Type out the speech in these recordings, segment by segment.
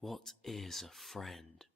What is a friend?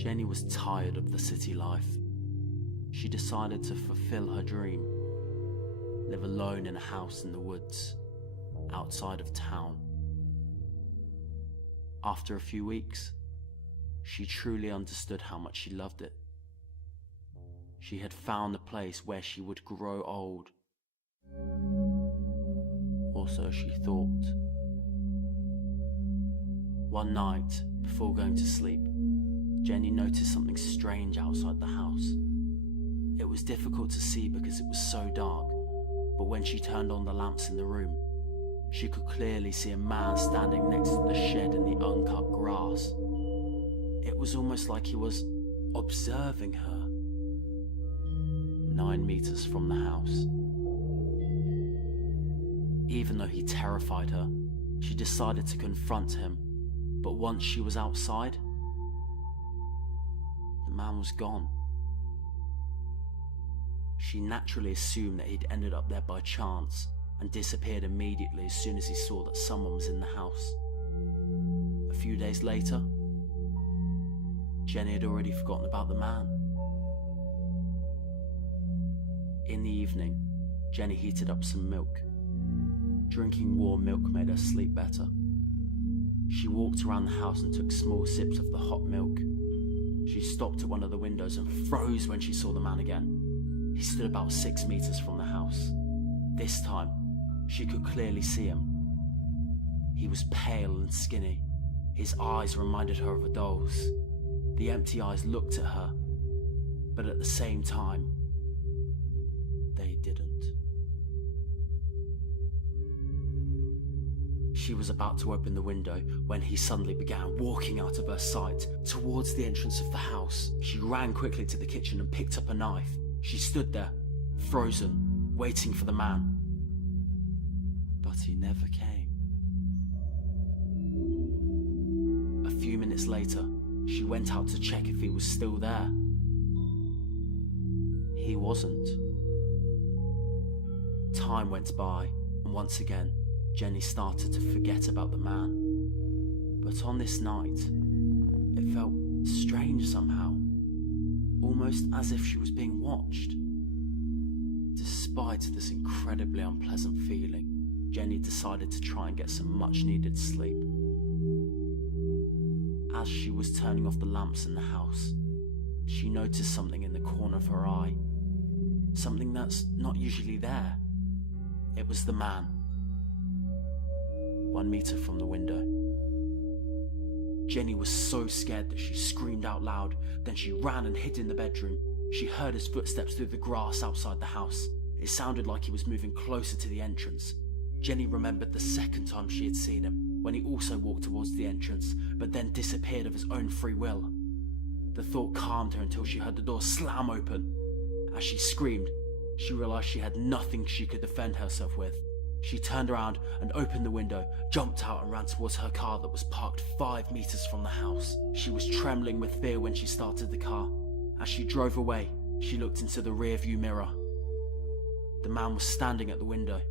Jenny was tired of the city life. She decided to fulfill her dream, live alone in a house in the woods, outside of town. After a few weeks, she truly understood how much she loved it. She had found a place where she would grow old. Or so she thought. One night, before going to sleep, Jenny noticed something strange outside the house. It was difficult to see because it was so dark, but when she turned on the lamps in the room, she could clearly see a man standing next to the shed in the uncut grass. It was almost like he was observing her. 9 meters from the house. Even though he terrified her, she decided to confront him, but once she was outside, the man was gone. She naturally assumed that he'd ended up there by chance and disappeared immediately as soon as he saw that someone was in the house. A few days later, Jenny had already forgotten about the man. In the evening, Jenny heated up some milk. Drinking warm milk made her sleep better. She walked around the house and took small sips of the hot milk. She stopped at one of the windows and froze when she saw the man again. He stood about 6 meters from the house. This time, she could clearly see him. He was pale and skinny. His eyes reminded her of a doll's. The empty eyes looked at her, but at the same time, they didn't. She was about to open the window when he suddenly began walking out of her sight towards the entrance of the house. She ran quickly to the kitchen and picked up a knife. She stood there, frozen, waiting for the man. But he never came. A few minutes later, she went out to check if he was still there. He wasn't. Time went by, and once again, Jenny started to forget about the man. But on this night, it felt strange somehow, almost as if she was being watched. Despite this incredibly unpleasant feeling, Jenny decided to try and get some much-needed sleep. As she was turning off the lamps in the house, she noticed something in the corner of her eye. Something that's not usually there. It was the man. 1 meter from the window. Jenny was so scared that she screamed out loud, then she ran and hid in the bedroom. She heard his footsteps through the grass outside the house. It sounded like he was moving closer to the entrance. Jenny remembered the second time she had seen him, when he also walked towards the entrance, but then disappeared of his own free will. The thought calmed her until she heard the door slam open. As she screamed, she realized she had nothing she could defend herself with. She turned around and opened the window, jumped out and ran towards her car that was parked 5 meters from the house. She was trembling with fear when she started the car. As she drove away, she looked into the rear view mirror. The man was standing at the window.